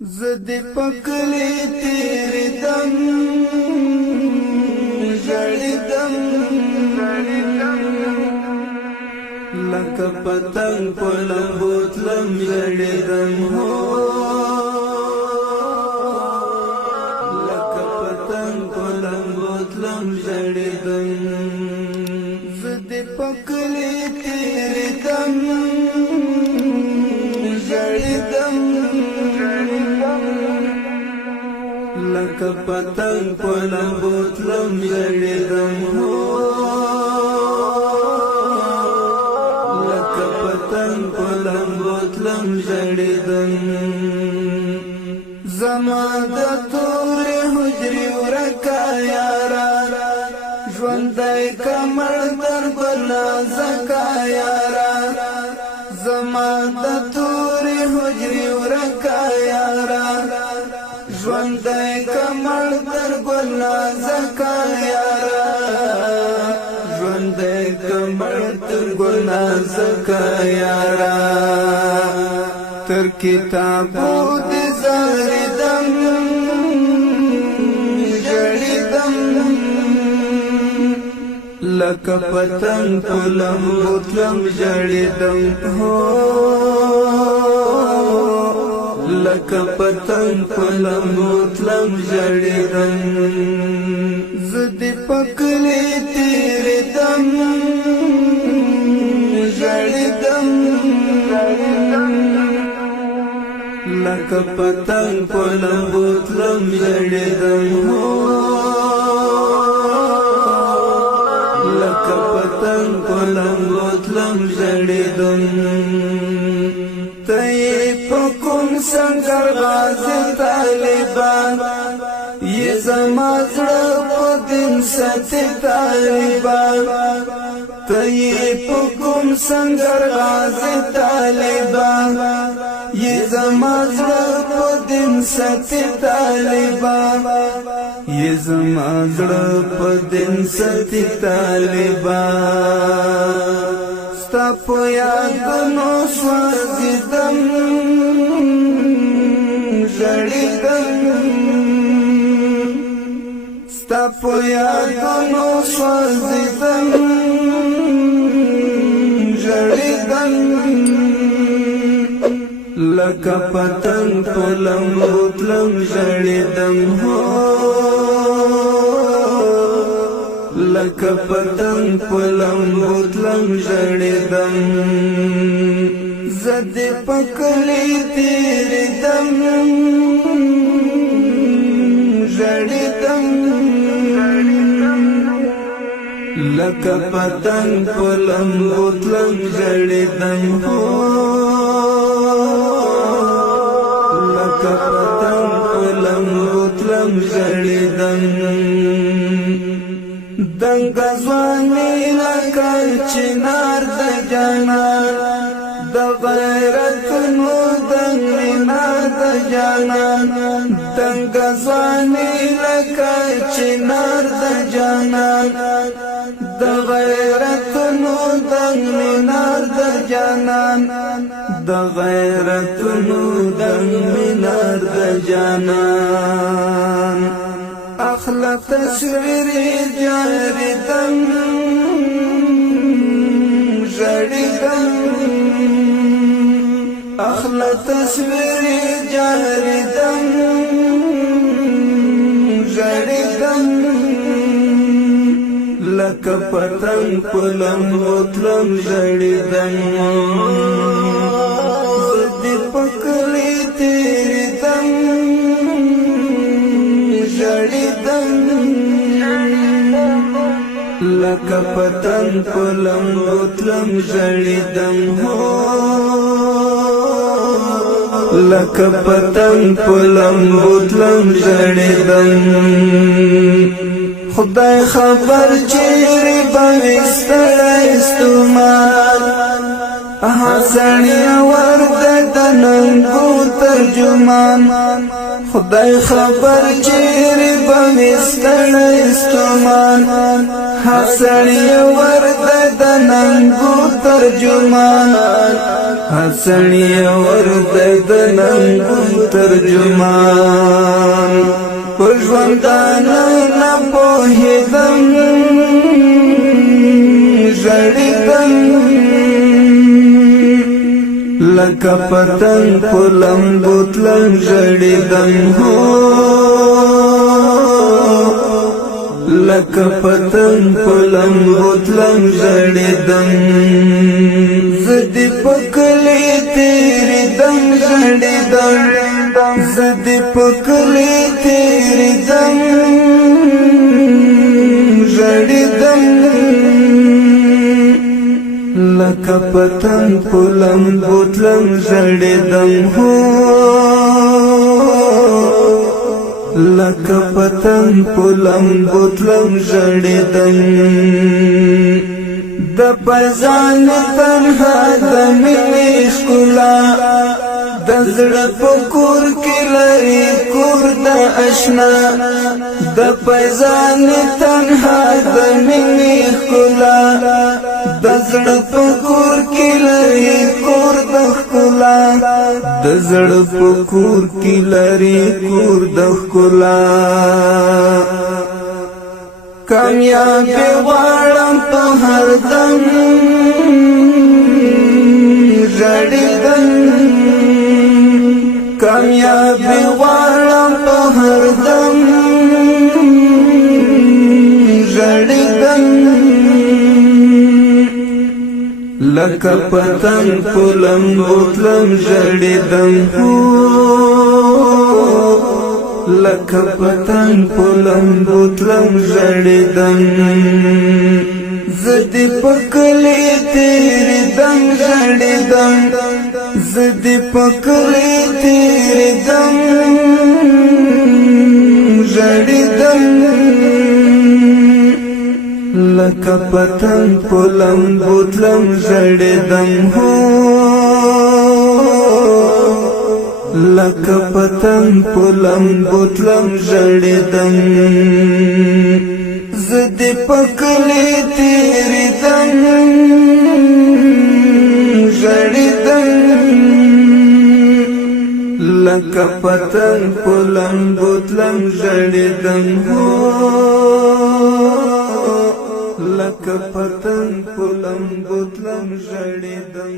زد پکلی تیری دم جڑی دم لکه پتنگ پلم بوتلم جڑی دم ہو لکه پتنگ پلم بوتلم جڑی دم زد پکلی تیری دم جڑی دم لکه پتنگ پلم بوتلم جڑی دم ہو لکه پتنگ پلم بوتلم جڑی دم زما د تورې حجرې ورکا یارا ژوندی کمر در بلا زکا یارا زما د تورې حجرې ورکا یارا ژوندی کمر در بلا زکا یارا ژوندی کمر در بلا زکا یارا تر کتابو دې زاریدم جړیدم لکه پتنګ پلم بوتلم جړیدم هو لکه پتنګ پلم بوتلم جړیدم زد پکلی تیری دم جړیدم لکه پتنګ پلم بوتلم جړیدم هو لکه پتنګ پلم بوتلم جړیدم ته په کوم سنگر غازی طالبان یہ زما زړه په دین ساتي طالبان ته په کوم سنگر غازی طالبان یہ زما زړه په دین ساتي طالبان یہ زما زړه په دین ساتي طالبان ستا په یادونو سوځیدم ژړیدم ستا په یادونو سوځیدم ژړیدم لکه پتنګ پلم بوتلم جړیدم هو لکه پتنګ پلم بوتلم جړیدم زد پکلی تیری دم جړیدم لکه پتنګ پلم بوتلم جړیدم هو لکه پتنګ پلم بوتلم جړیدم دنګ ځواني لکه چنار د جانان د غیرت نو دنګ مینار د جانان دنګ ځواني لکه چنار د جانان د غیرت نو دنګ مینار د جانان د غیرت نو دنګ مینار د جانان اخلا تصویری جاریدم جړیدم اخلا تصویری جاریدم جړیدم لکه پتنګ پلم بوتلم جړیدم زد پکلی تیری دم جړیدم لکه پتنګ پلم بوتلم جړیدم هو لکه پتنګ پلم بوتلم جړیدم خدای خبر چیرې به ستړی ستومان حسنی ورد دننگو ترجمان خدای خبر چیری بمیستن استمان حسنی ورد دننگو ترجمان حسنی ورد دننگو ترجمان پژوندانا نپوهیدم ژړېدم لکه پتنګ په لمبو تلم ژړېدم لکه پتنګ په لمبو تلم ژړېدم زه دې په کلي تېرېدم ژړېدم زه دې په کلي تېرېدم ژړېدم لکه پتنګ په لمبو تلم ژړېدم لکه پتنګ په لمبو تلم ژړېدم د پزان تنها د مینې ښکلا د زړه په کور کې لري کور د اشنا د پزان تنها د مینې ښکلا د زړه په کور کې لري کور د ښکلا د زړه په کور کې لري کور د ښکلا کامیابی غواړم په هر دم ژړېدم کامیابی غواړم په هر دم ژړېدم لکه پتنګ په لمبو تلم ژړېدم لکه پتنګ په لمبو تلم ژړېدم زه دې په کلي تېرېدم ژړېدم زه دې په کلي تېرېدم ژړېدم لکه پتنګ په لمبو تلم ژړېدم لکه پتنګ په لمبو تلم ژړېدم زه دې په کلي تېرېدم ژړېدم لکه پتنګ په لمبو تلم ژړېدم لکه پتنګ په لمبو تلم ژړېدم